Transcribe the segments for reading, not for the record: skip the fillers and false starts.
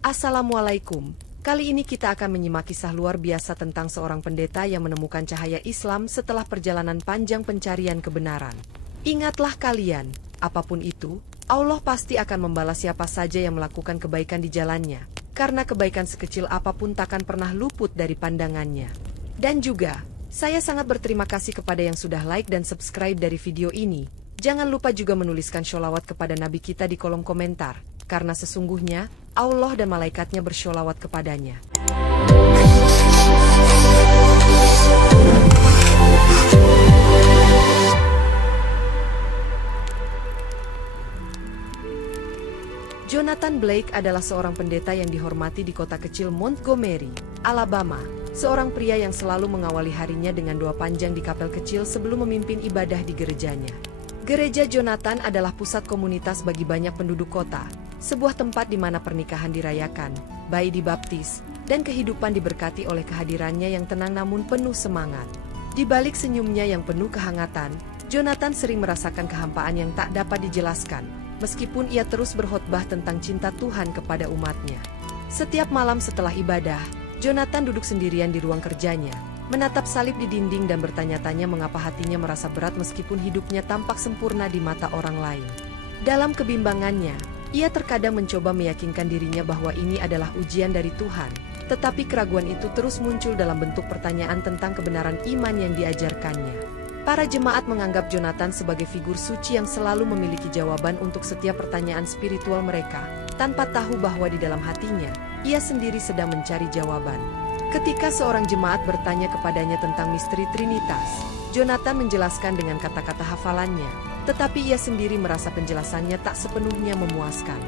Assalamualaikum. Kali ini kita akan menyimak kisah luar biasa tentang seorang pendeta yang menemukan cahaya Islam setelah perjalanan panjang pencarian kebenaran. Ingatlah kalian, apapun itu, Allah pasti akan membalas siapa saja yang melakukan kebaikan di jalannya, karena kebaikan sekecil apapun takkan pernah luput dari pandangannya. Dan juga, saya sangat berterima kasih kepada yang sudah like dan subscribe dari video ini. Jangan lupa juga menuliskan sholawat kepada Nabi kita di kolom komentar, karena sesungguhnya Allah dan malaikatnya bersholawat kepadanya. Jonathan Blake adalah seorang pendeta yang dihormati di kota kecil Montgomery, Alabama. Seorang pria yang selalu mengawali harinya dengan doa panjang di kapel kecil sebelum memimpin ibadah di gerejanya. Gereja Jonathan adalah pusat komunitas bagi banyak penduduk kota, sebuah tempat di mana pernikahan dirayakan, bayi dibaptis, dan kehidupan diberkati oleh kehadirannya yang tenang namun penuh semangat. Di balik senyumnya yang penuh kehangatan, Jonathan sering merasakan kehampaan yang tak dapat dijelaskan, meskipun ia terus berkhotbah tentang cinta Tuhan kepada umatnya. Setiap malam setelah ibadah, Jonathan duduk sendirian di ruang kerjanya, menatap salib di dinding dan bertanya-tanya mengapa hatinya merasa berat meskipun hidupnya tampak sempurna di mata orang lain. Dalam kebimbangannya, ia terkadang mencoba meyakinkan dirinya bahwa ini adalah ujian dari Tuhan, tetapi keraguan itu terus muncul dalam bentuk pertanyaan tentang kebenaran iman yang diajarkannya. Para jemaat menganggap Jonathan sebagai figur suci yang selalu memiliki jawaban untuk setiap pertanyaan spiritual mereka, tanpa tahu bahwa di dalam hatinya, ia sendiri sedang mencari jawaban. Ketika seorang jemaat bertanya kepadanya tentang misteri Trinitas, Jonathan menjelaskan dengan kata-kata hafalannya, tetapi ia sendiri merasa penjelasannya tak sepenuhnya memuaskan.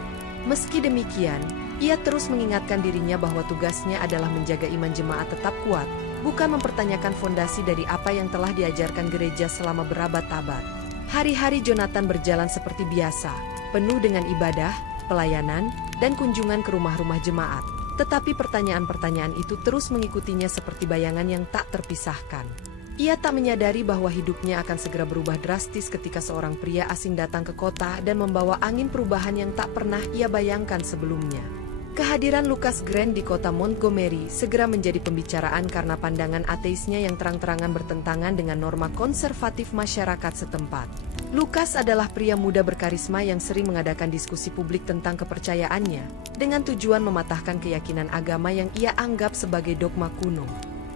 Meski demikian, ia terus mengingatkan dirinya bahwa tugasnya adalah menjaga iman jemaat tetap kuat, bukan mempertanyakan fondasi dari apa yang telah diajarkan gereja selama berabad-abad. Hari-hari Jonathan berjalan seperti biasa, penuh dengan ibadah, pelayanan, dan kunjungan ke rumah-rumah jemaat. Tetapi pertanyaan-pertanyaan itu terus mengikutinya seperti bayangan yang tak terpisahkan. Ia tak menyadari bahwa hidupnya akan segera berubah drastis ketika seorang pria asing datang ke kota dan membawa angin perubahan yang tak pernah ia bayangkan sebelumnya. Kehadiran Lucas Grant di kota Montgomery segera menjadi pembicaraan karena pandangan ateisnya yang terang-terangan bertentangan dengan norma konservatif masyarakat setempat. Lucas adalah pria muda berkarisma yang sering mengadakan diskusi publik tentang kepercayaannya, dengan tujuan mematahkan keyakinan agama yang ia anggap sebagai dogma kuno.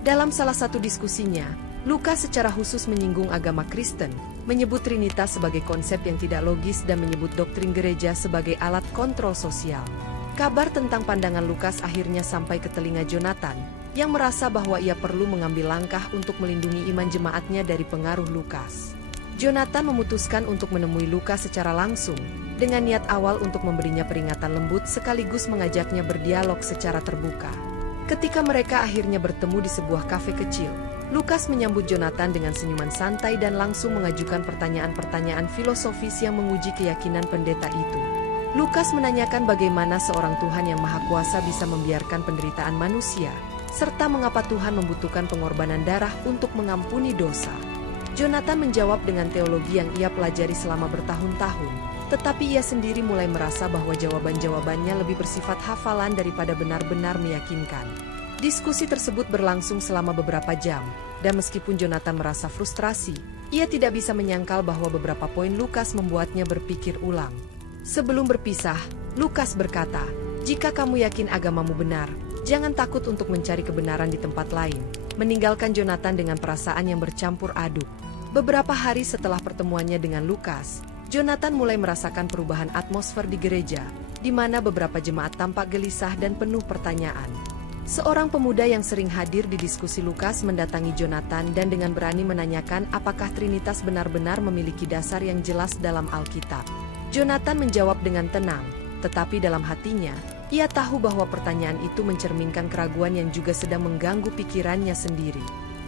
Dalam salah satu diskusinya, Lucas secara khusus menyinggung agama Kristen, menyebut Trinitas sebagai konsep yang tidak logis dan menyebut doktrin gereja sebagai alat kontrol sosial. Kabar tentang pandangan Lucas akhirnya sampai ke telinga Jonathan, yang merasa bahwa ia perlu mengambil langkah untuk melindungi iman jemaatnya dari pengaruh Lucas. Jonathan memutuskan untuk menemui Lucas secara langsung, dengan niat awal untuk memberinya peringatan lembut sekaligus mengajaknya berdialog secara terbuka. Ketika mereka akhirnya bertemu di sebuah kafe kecil, Lucas menyambut Jonathan dengan senyuman santai dan langsung mengajukan pertanyaan-pertanyaan filosofis yang menguji keyakinan pendeta itu. Lucas menanyakan bagaimana seorang Tuhan yang Maha Kuasa bisa membiarkan penderitaan manusia, serta mengapa Tuhan membutuhkan pengorbanan darah untuk mengampuni dosa. Jonathan menjawab dengan teologi yang ia pelajari selama bertahun-tahun, tetapi ia sendiri mulai merasa bahwa jawaban-jawabannya lebih bersifat hafalan daripada benar-benar meyakinkan. Diskusi tersebut berlangsung selama beberapa jam, dan meskipun Jonathan merasa frustrasi, ia tidak bisa menyangkal bahwa beberapa poin Lucas membuatnya berpikir ulang. Sebelum berpisah, Lucas berkata, "Jika kamu yakin agamamu benar, jangan takut untuk mencari kebenaran di tempat lain." Meninggalkan Jonathan dengan perasaan yang bercampur aduk. Beberapa hari setelah pertemuannya dengan Lucas, Jonathan mulai merasakan perubahan atmosfer di gereja, di mana beberapa jemaat tampak gelisah dan penuh pertanyaan. Seorang pemuda yang sering hadir di diskusi Lucas mendatangi Jonathan dan dengan berani menanyakan apakah Trinitas benar-benar memiliki dasar yang jelas dalam Alkitab. Jonathan menjawab dengan tenang, tetapi dalam hatinya, ia tahu bahwa pertanyaan itu mencerminkan keraguan yang juga sedang mengganggu pikirannya sendiri.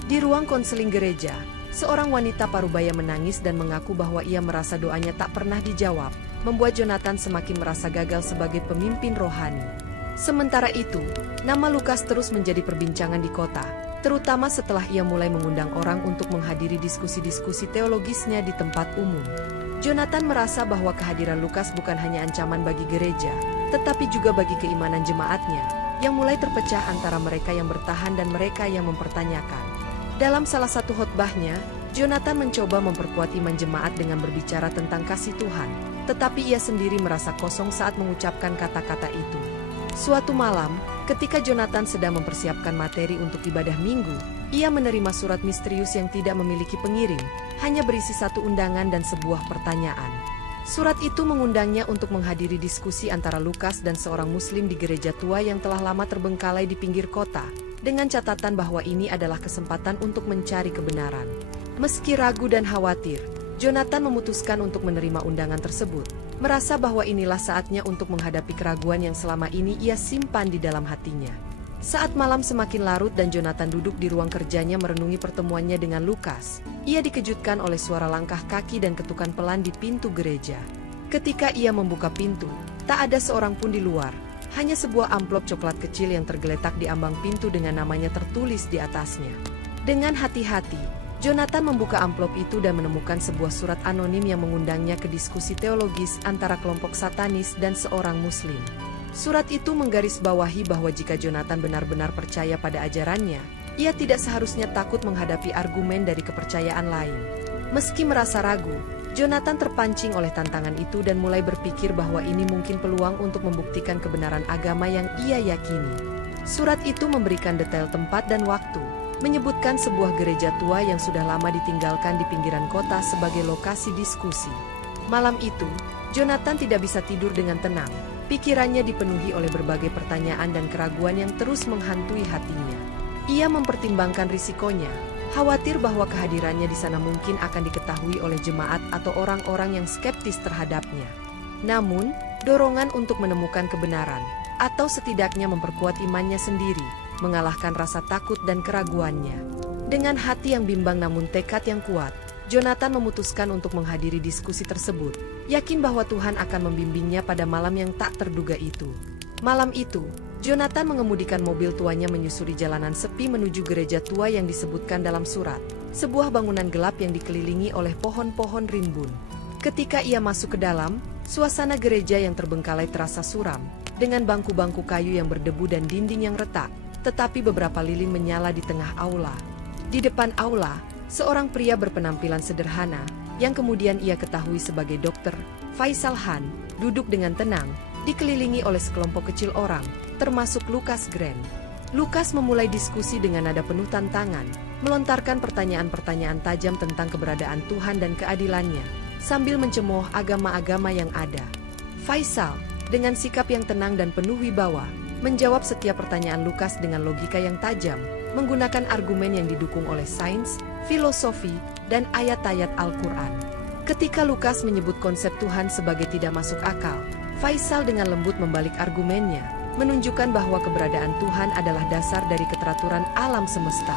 Di ruang konseling gereja, seorang wanita parubaya menangis dan mengaku bahwa ia merasa doanya tak pernah dijawab, membuat Jonathan semakin merasa gagal sebagai pemimpin rohani. Sementara itu, nama Lucas terus menjadi perbincangan di kota, terutama setelah ia mulai mengundang orang untuk menghadiri diskusi-diskusi teologisnya di tempat umum. Jonathan merasa bahwa kehadiran Lukas bukan hanya ancaman bagi gereja, tetapi juga bagi keimanan jemaatnya, yang mulai terpecah antara mereka yang bertahan dan mereka yang mempertanyakan. Dalam salah satu khotbahnya, Jonathan mencoba memperkuat iman jemaat dengan berbicara tentang kasih Tuhan, tetapi ia sendiri merasa kosong saat mengucapkan kata-kata itu. Suatu malam, ketika Jonathan sedang mempersiapkan materi untuk ibadah minggu, ia menerima surat misterius yang tidak memiliki pengirim, hanya berisi satu undangan dan sebuah pertanyaan. Surat itu mengundangnya untuk menghadiri diskusi antara Lukas dan seorang muslim di gereja tua yang telah lama terbengkalai di pinggir kota, dengan catatan bahwa ini adalah kesempatan untuk mencari kebenaran. Meski ragu dan khawatir, Jonathan memutuskan untuk menerima undangan tersebut, merasa bahwa inilah saatnya untuk menghadapi keraguan yang selama ini ia simpan di dalam hatinya. Saat malam semakin larut dan Jonathan duduk di ruang kerjanya merenungi pertemuannya dengan Lukas, ia dikejutkan oleh suara langkah kaki dan ketukan pelan di pintu gereja. Ketika ia membuka pintu, tak ada seorang pun di luar, hanya sebuah amplop coklat kecil yang tergeletak di ambang pintu dengan namanya tertulis di atasnya. Dengan hati-hati, Jonathan membuka amplop itu dan menemukan sebuah surat anonim yang mengundangnya ke diskusi teologis antara kelompok satanis dan seorang muslim. Surat itu menggarisbawahi bahwa jika Jonathan benar-benar percaya pada ajarannya, ia tidak seharusnya takut menghadapi argumen dari kepercayaan lain. Meski merasa ragu, Jonathan terpancing oleh tantangan itu dan mulai berpikir bahwa ini mungkin peluang untuk membuktikan kebenaran agama yang ia yakini. Surat itu memberikan detail tempat dan waktu, menyebutkan sebuah gereja tua yang sudah lama ditinggalkan di pinggiran kota sebagai lokasi diskusi. Malam itu, Jonathan tidak bisa tidur dengan tenang. Pikirannya dipenuhi oleh berbagai pertanyaan dan keraguan yang terus menghantui hatinya. Ia mempertimbangkan risikonya, khawatir bahwa kehadirannya di sana mungkin akan diketahui oleh jemaat atau orang-orang yang skeptis terhadapnya. Namun, dorongan untuk menemukan kebenaran, atau setidaknya memperkuat imannya sendiri, mengalahkan rasa takut dan keraguannya. Dengan hati yang bimbang namun tekad yang kuat, Jonathan memutuskan untuk menghadiri diskusi tersebut, yakin bahwa Tuhan akan membimbingnya pada malam yang tak terduga itu. Malam itu, Jonathan mengemudikan mobil tuanya menyusuri jalanan sepi menuju gereja tua yang disebutkan dalam surat, sebuah bangunan gelap yang dikelilingi oleh pohon-pohon rimbun. Ketika ia masuk ke dalam, suasana gereja yang terbengkalai terasa suram, dengan bangku-bangku kayu yang berdebu dan dinding yang retak, tetapi beberapa lilin menyala di tengah aula. Di depan aula, seorang pria berpenampilan sederhana, yang kemudian ia ketahui sebagai Dr. Faisal Khan, duduk dengan tenang, dikelilingi oleh sekelompok kecil orang, termasuk Lukas Grant. Lukas memulai diskusi dengan nada penuh tantangan, melontarkan pertanyaan-pertanyaan tajam tentang keberadaan Tuhan dan keadilannya, sambil mencemooh agama-agama yang ada. Faisal, dengan sikap yang tenang dan penuh wibawa, menjawab setiap pertanyaan Lukas dengan logika yang tajam, menggunakan argumen yang didukung oleh sains, filosofi, dan ayat-ayat Al-Quran. Ketika Lukas menyebut konsep Tuhan sebagai tidak masuk akal, Faisal dengan lembut membalik argumennya, menunjukkan bahwa keberadaan Tuhan adalah dasar dari keteraturan alam semesta.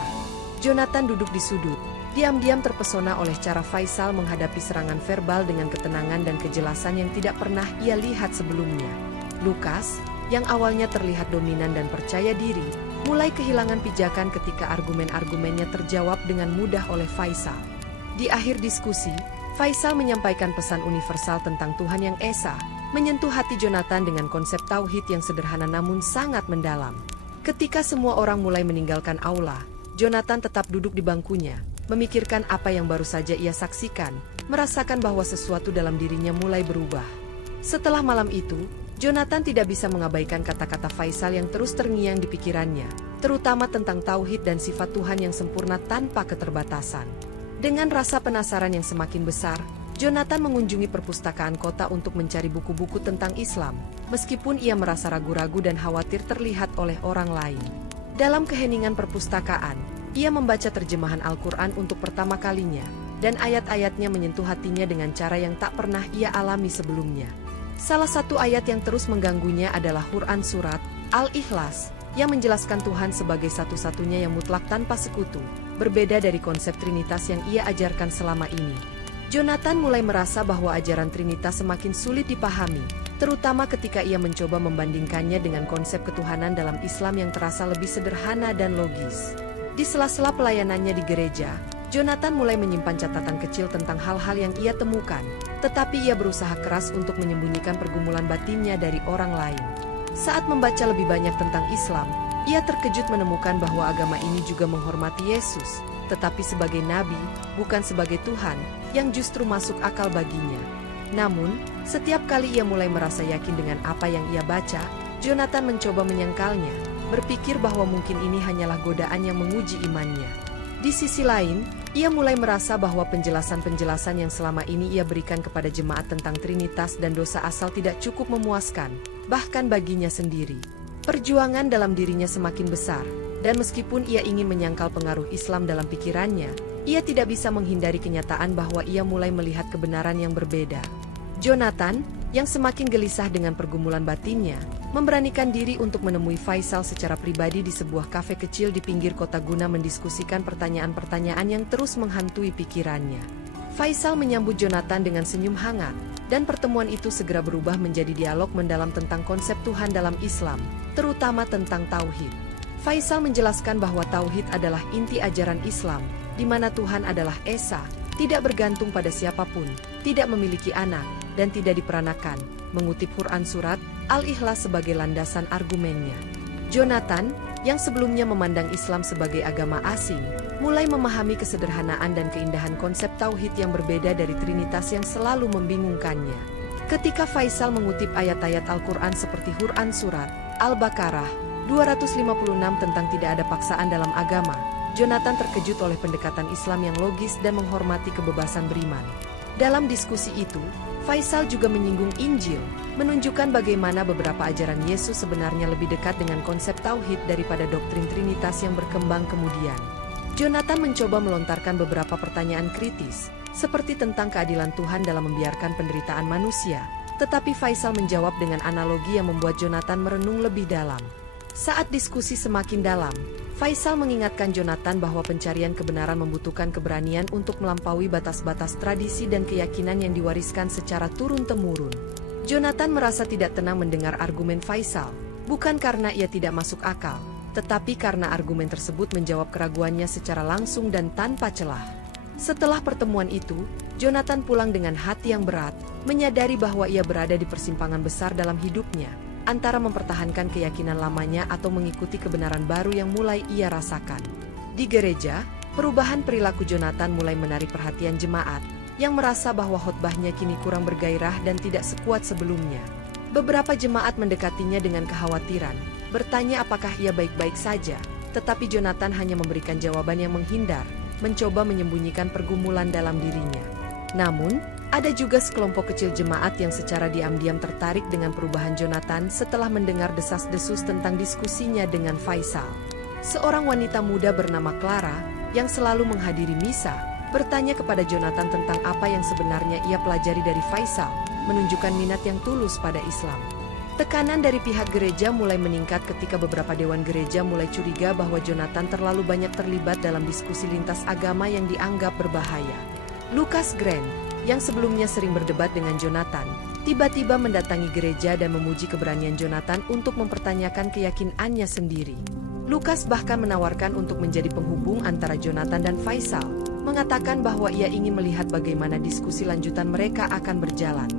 Jonathan duduk di sudut, diam-diam terpesona oleh cara Faisal menghadapi serangan verbal dengan ketenangan dan kejelasan yang tidak pernah ia lihat sebelumnya. Lukas, yang awalnya terlihat dominan dan percaya diri, mulai kehilangan pijakan ketika argumen-argumennya terjawab dengan mudah oleh Faisal. Di akhir diskusi, Faisal menyampaikan pesan universal tentang Tuhan yang Esa, menyentuh hati Jonathan dengan konsep tauhid yang sederhana namun sangat mendalam. Ketika semua orang mulai meninggalkan aula, Jonathan tetap duduk di bangkunya, memikirkan apa yang baru saja ia saksikan, merasakan bahwa sesuatu dalam dirinya mulai berubah. Setelah malam itu, Jonathan tidak bisa mengabaikan kata-kata Faisal yang terus terngiang di pikirannya, terutama tentang tauhid dan sifat Tuhan yang sempurna tanpa keterbatasan. Dengan rasa penasaran yang semakin besar, Jonathan mengunjungi perpustakaan kota untuk mencari buku-buku tentang Islam, meskipun ia merasa ragu-ragu dan khawatir terlihat oleh orang lain. Dalam keheningan perpustakaan, ia membaca terjemahan Al-Quran untuk pertama kalinya, dan ayat-ayatnya menyentuh hatinya dengan cara yang tak pernah ia alami sebelumnya. Salah satu ayat yang terus mengganggunya adalah Quran Surat Al-Ikhlas, yang menjelaskan Tuhan sebagai satu-satunya yang mutlak tanpa sekutu, berbeda dari konsep Trinitas yang ia ajarkan selama ini. Jonathan mulai merasa bahwa ajaran Trinitas semakin sulit dipahami, terutama ketika ia mencoba membandingkannya dengan konsep ketuhanan dalam Islam yang terasa lebih sederhana dan logis. Di sela-sela pelayanannya di gereja, Jonathan mulai menyimpan catatan kecil tentang hal-hal yang ia temukan, tetapi ia berusaha keras untuk menyembunyikan pergumulan batinnya dari orang lain. Saat membaca lebih banyak tentang Islam, ia terkejut menemukan bahwa agama ini juga menghormati Yesus, tetapi sebagai nabi, bukan sebagai Tuhan, yang justru masuk akal baginya. Namun, setiap kali ia mulai merasa yakin dengan apa yang ia baca, Jonathan mencoba menyangkalnya, berpikir bahwa mungkin ini hanyalah godaan yang menguji imannya. Di sisi lain, ia mulai merasa bahwa penjelasan-penjelasan yang selama ini ia berikan kepada jemaat tentang Trinitas dan dosa asal tidak cukup memuaskan, bahkan baginya sendiri. Perjuangan dalam dirinya semakin besar, dan meskipun ia ingin menyangkal pengaruh Islam dalam pikirannya, ia tidak bisa menghindari kenyataan bahwa ia mulai melihat kebenaran yang berbeda. Jonathan, yang semakin gelisah dengan pergumulan batinnya, memberanikan diri untuk menemui Faisal secara pribadi di sebuah kafe kecil di pinggir kota guna mendiskusikan pertanyaan-pertanyaan yang terus menghantui pikirannya. Faisal menyambut Jonathan dengan senyum hangat, dan pertemuan itu segera berubah menjadi dialog mendalam tentang konsep Tuhan dalam Islam, terutama tentang tauhid. Faisal menjelaskan bahwa tauhid adalah inti ajaran Islam, di mana Tuhan adalah esa, tidak bergantung pada siapapun, tidak memiliki anak, dan tidak diperanakan, mengutip Quran Surat Al-Ikhlas sebagai landasan argumennya. Jonathan, yang sebelumnya memandang Islam sebagai agama asing, mulai memahami kesederhanaan dan keindahan konsep tauhid yang berbeda dari Trinitas yang selalu membingungkannya. Ketika Faisal mengutip ayat-ayat Al-Quran seperti Quran Surat Al-Baqarah 256 tentang tidak ada paksaan dalam agama, Jonathan terkejut oleh pendekatan Islam yang logis dan menghormati kebebasan beriman. Dalam diskusi itu, Faisal juga menyinggung Injil, menunjukkan bagaimana beberapa ajaran Yesus sebenarnya lebih dekat dengan konsep tauhid daripada doktrin Trinitas yang berkembang kemudian. Jonathan mencoba melontarkan beberapa pertanyaan kritis, seperti tentang keadilan Tuhan dalam membiarkan penderitaan manusia, tetapi Faisal menjawab dengan analogi yang membuat Jonathan merenung lebih dalam. Saat diskusi semakin dalam, Faisal mengingatkan Jonathan bahwa pencarian kebenaran membutuhkan keberanian untuk melampaui batas-batas tradisi dan keyakinan yang diwariskan secara turun-temurun. Jonathan merasa tidak tenang mendengar argumen Faisal, bukan karena ia tidak masuk akal, tetapi karena argumen tersebut menjawab keraguannya secara langsung dan tanpa celah. Setelah pertemuan itu, Jonathan pulang dengan hati yang berat, menyadari bahwa ia berada di persimpangan besar dalam hidupnya, antara mempertahankan keyakinan lamanya atau mengikuti kebenaran baru yang mulai ia rasakan. Di gereja, perubahan perilaku Jonathan mulai menarik perhatian jemaat, yang merasa bahwa khotbahnya kini kurang bergairah dan tidak sekuat sebelumnya. Beberapa jemaat mendekatinya dengan kekhawatiran, bertanya apakah ia baik-baik saja, tetapi Jonathan hanya memberikan jawaban yang menghindar, mencoba menyembunyikan pergumulan dalam dirinya. Namun, ada juga sekelompok kecil jemaat yang secara diam-diam tertarik dengan perubahan Jonathan setelah mendengar desas-desus tentang diskusinya dengan Faisal. Seorang wanita muda bernama Clara, yang selalu menghadiri misa, bertanya kepada Jonathan tentang apa yang sebenarnya ia pelajari dari Faisal, menunjukkan minat yang tulus pada Islam. Tekanan dari pihak gereja mulai meningkat ketika beberapa dewan gereja mulai curiga bahwa Jonathan terlalu banyak terlibat dalam diskusi lintas agama yang dianggap berbahaya. Lucas Grant, yang sebelumnya sering berdebat dengan Jonathan, tiba-tiba mendatangi gereja dan memuji keberanian Jonathan untuk mempertanyakan keyakinannya sendiri. Lucas bahkan menawarkan untuk menjadi penghubung antara Jonathan dan Faisal, mengatakan bahwa ia ingin melihat bagaimana diskusi lanjutan mereka akan berjalan.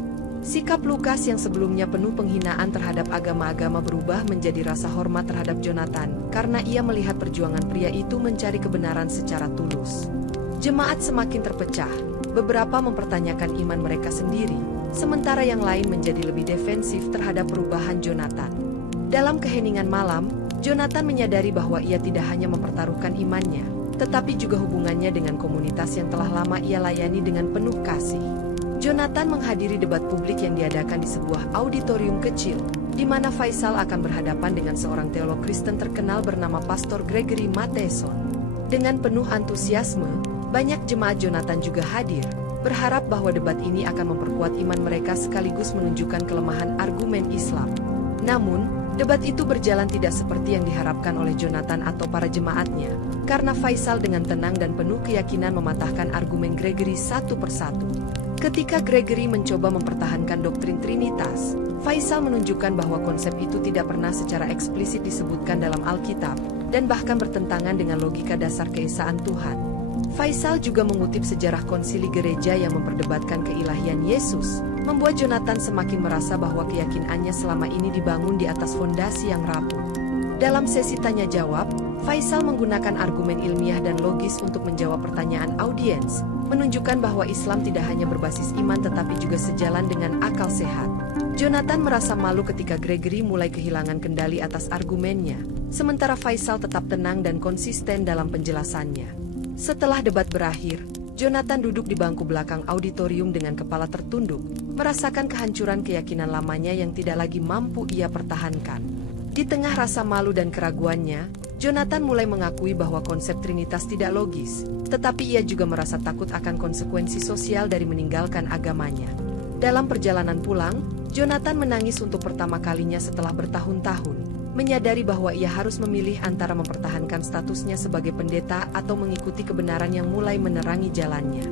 Sikap Lucas yang sebelumnya penuh penghinaan terhadap agama-agama berubah menjadi rasa hormat terhadap Jonathan, karena ia melihat perjuangan pria itu mencari kebenaran secara tulus. Jemaat semakin terpecah. Beberapa mempertanyakan iman mereka sendiri, sementara yang lain menjadi lebih defensif terhadap perubahan Jonathan. Dalam keheningan malam, Jonathan menyadari bahwa ia tidak hanya mempertaruhkan imannya, tetapi juga hubungannya dengan komunitas yang telah lama ia layani dengan penuh kasih. Jonathan menghadiri debat publik yang diadakan di sebuah auditorium kecil, di mana Faisal akan berhadapan dengan seorang teolog Kristen terkenal bernama Pastor Gregory Matheson. Dengan penuh antusiasme, banyak jemaat Jonathan juga hadir, berharap bahwa debat ini akan memperkuat iman mereka sekaligus menunjukkan kelemahan argumen Islam. Namun, debat itu berjalan tidak seperti yang diharapkan oleh Jonathan atau para jemaatnya, karena Faisal dengan tenang dan penuh keyakinan mematahkan argumen Gregory satu persatu. Ketika Gregory mencoba mempertahankan doktrin Trinitas, Faisal menunjukkan bahwa konsep itu tidak pernah secara eksplisit disebutkan dalam Alkitab, dan bahkan bertentangan dengan logika dasar keesaan Tuhan. Faisal juga mengutip sejarah konsili gereja yang memperdebatkan keilahian Yesus, membuat Jonathan semakin merasa bahwa keyakinannya selama ini dibangun di atas fondasi yang rapuh. Dalam sesi tanya-jawab, Faisal menggunakan argumen ilmiah dan logis untuk menjawab pertanyaan audiens, menunjukkan bahwa Islam tidak hanya berbasis iman tetapi juga sejalan dengan akal sehat. Jonathan merasa malu ketika Gregory mulai kehilangan kendali atas argumennya, sementara Faisal tetap tenang dan konsisten dalam penjelasannya. Setelah debat berakhir, Jonathan duduk di bangku belakang auditorium dengan kepala tertunduk, merasakan kehancuran keyakinan lamanya yang tidak lagi mampu ia pertahankan. Di tengah rasa malu dan keraguannya, Jonathan mulai mengakui bahwa konsep Trinitas tidak logis, tetapi ia juga merasa takut akan konsekuensi sosial dari meninggalkan agamanya. Dalam perjalanan pulang, Jonathan menangis untuk pertama kalinya setelah bertahun-tahun, menyadari bahwa ia harus memilih antara mempertahankan statusnya sebagai pendeta atau mengikuti kebenaran yang mulai menerangi jalannya.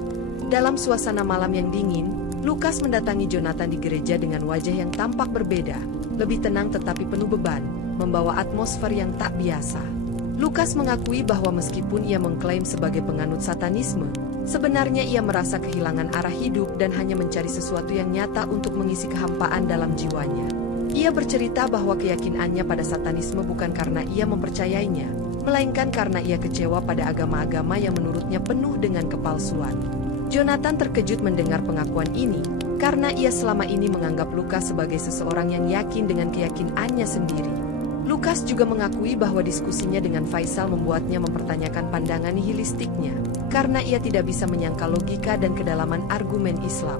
Dalam suasana malam yang dingin, Lukas mendatangi Jonathan di gereja dengan wajah yang tampak berbeda, lebih tenang tetapi penuh beban, membawa atmosfer yang tak biasa. Lukas mengakui bahwa meskipun ia mengklaim sebagai penganut satanisme, sebenarnya ia merasa kehilangan arah hidup dan hanya mencari sesuatu yang nyata untuk mengisi kehampaan dalam jiwanya. Ia bercerita bahwa keyakinannya pada satanisme bukan karena ia mempercayainya, melainkan karena ia kecewa pada agama-agama yang menurutnya penuh dengan kepalsuan. Jonathan terkejut mendengar pengakuan ini, karena ia selama ini menganggap Lukas sebagai seseorang yang yakin dengan keyakinannya sendiri. Lukas juga mengakui bahwa diskusinya dengan Faisal membuatnya mempertanyakan pandangan nihilistiknya, karena ia tidak bisa menyangkal logika dan kedalaman argumen Islam.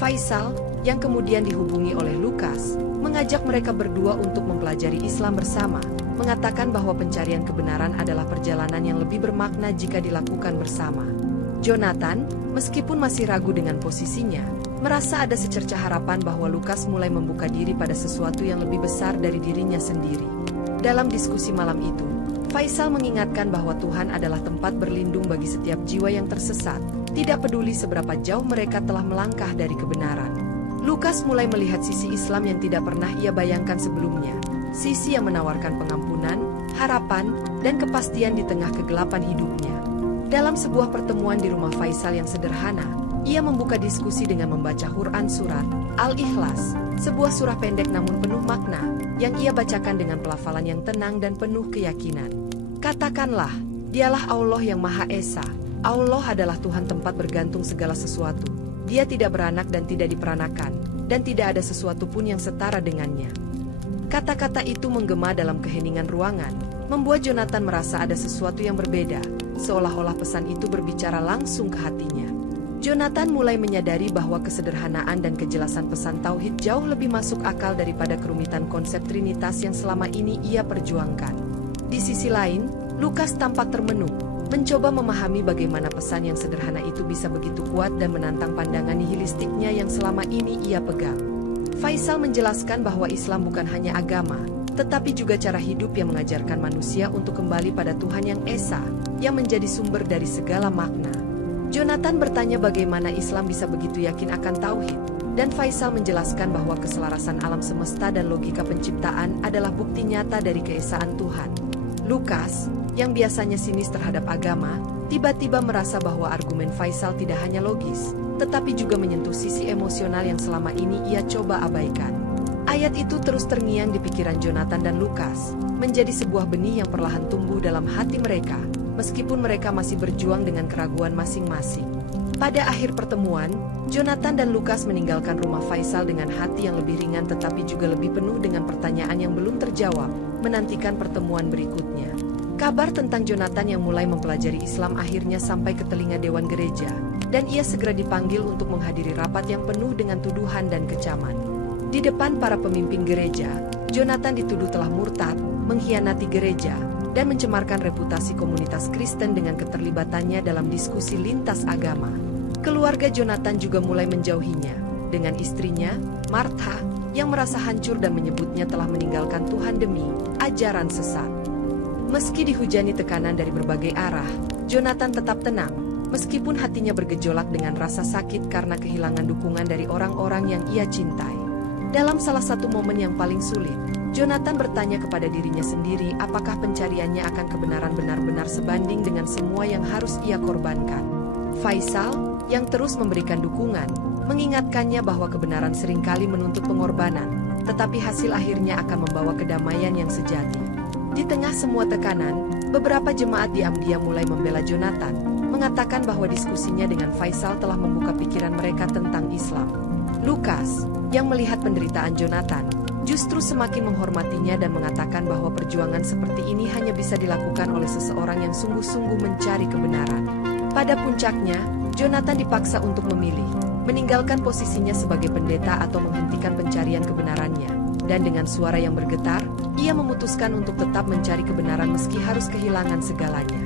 Faisal, yang kemudian dihubungi oleh Lukas, mengajak mereka berdua untuk mempelajari Islam bersama, mengatakan bahwa pencarian kebenaran adalah perjalanan yang lebih bermakna jika dilakukan bersama. Jonathan, meskipun masih ragu dengan posisinya, merasa ada secerca harapan bahwa Lukas mulai membuka diri pada sesuatu yang lebih besar dari dirinya sendiri. Dalam diskusi malam itu, Faisal mengingatkan bahwa Tuhan adalah tempat berlindung bagi setiap jiwa yang tersesat, tidak peduli seberapa jauh mereka telah melangkah dari kebenaran. Lukas mulai melihat sisi Islam yang tidak pernah ia bayangkan sebelumnya, sisi yang menawarkan pengampunan, harapan, dan kepastian di tengah kegelapan hidupnya. Dalam sebuah pertemuan di rumah Faisal yang sederhana, ia membuka diskusi dengan membaca Quran surat Al-Ikhlas, sebuah surah pendek namun penuh makna, yang ia bacakan dengan pelafalan yang tenang dan penuh keyakinan. Katakanlah, dialah Allah yang Maha Esa, Allah adalah Tuhan tempat bergantung segala sesuatu. Dia tidak beranak dan tidak diperanakan, dan tidak ada sesuatu pun yang setara dengannya. Kata-kata itu menggema dalam keheningan ruangan, membuat Jonathan merasa ada sesuatu yang berbeda, seolah-olah pesan itu berbicara langsung ke hatinya. Jonathan mulai menyadari bahwa kesederhanaan dan kejelasan pesan tauhid jauh lebih masuk akal daripada kerumitan konsep Trinitas yang selama ini ia perjuangkan. Di sisi lain, Lukas tampak termenung, mencoba memahami bagaimana pesan yang sederhana itu bisa begitu kuat dan menantang pandangan nihilistiknya yang selama ini ia pegang. Faisal menjelaskan bahwa Islam bukan hanya agama, tetapi juga cara hidup yang mengajarkan manusia untuk kembali pada Tuhan yang Esa, yang menjadi sumber dari segala makna. Jonathan bertanya bagaimana Islam bisa begitu yakin akan tauhid, dan Faisal menjelaskan bahwa keselarasan alam semesta dan logika penciptaan adalah bukti nyata dari keesaan Tuhan. Lukas, yang biasanya sinis terhadap agama, tiba-tiba merasa bahwa argumen Faisal tidak hanya logis, tetapi juga menyentuh sisi emosional yang selama ini ia coba abaikan. Ayat itu terus terngiang di pikiran Jonathan dan Lukas, menjadi sebuah benih yang perlahan tumbuh dalam hati mereka, meskipun mereka masih berjuang dengan keraguan masing-masing. Pada akhir pertemuan, Jonathan dan Lukas meninggalkan rumah Faisal dengan hati yang lebih ringan tetapi juga lebih penuh dengan pertanyaan yang belum terjawab, menantikan pertemuan berikutnya. Kabar tentang Jonathan yang mulai mempelajari Islam akhirnya sampai ke telinga Dewan Gereja, dan ia segera dipanggil untuk menghadiri rapat yang penuh dengan tuduhan dan kecaman. Di depan para pemimpin gereja, Jonathan dituduh telah murtad, mengkhianati gereja, dan mencemarkan reputasi komunitas Kristen dengan keterlibatannya dalam diskusi lintas agama. Keluarga Jonathan juga mulai menjauhinya, dengan istrinya, Martha, yang merasa hancur dan menyebutnya telah meninggalkan Tuhan demi ajaran sesat. Meski dihujani tekanan dari berbagai arah, Jonathan tetap tenang, meskipun hatinya bergejolak dengan rasa sakit karena kehilangan dukungan dari orang-orang yang ia cintai. Dalam salah satu momen yang paling sulit, Jonathan bertanya kepada dirinya sendiri apakah pencariannya akan kebenaran benar-benar sebanding dengan semua yang harus ia korbankan. Faisal, yang terus memberikan dukungan, mengingatkannya bahwa kebenaran seringkali menuntut pengorbanan, tetapi hasil akhirnya akan membawa kedamaian yang sejati. Di tengah semua tekanan, beberapa jemaat di Ahmadiyah mulai membela Jonathan, mengatakan bahwa diskusinya dengan Faisal telah membuka pikiran mereka tentang Islam. Lukas, yang melihat penderitaan Jonathan, justru semakin menghormatinya dan mengatakan bahwa perjuangan seperti ini hanya bisa dilakukan oleh seseorang yang sungguh-sungguh mencari kebenaran. Pada puncaknya, Jonathan dipaksa untuk memilih, meninggalkan posisinya sebagai pendeta atau menghentikan pencarian kebenarannya. Dan dengan suara yang bergetar, ia memutuskan untuk tetap mencari kebenaran meski harus kehilangan segalanya.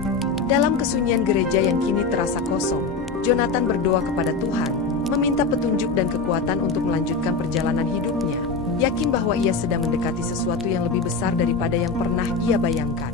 Dalam kesunyian gereja yang kini terasa kosong, Jonathan berdoa kepada Tuhan, meminta petunjuk dan kekuatan untuk melanjutkan perjalanan hidupnya, yakin bahwa ia sedang mendekati sesuatu yang lebih besar daripada yang pernah ia bayangkan.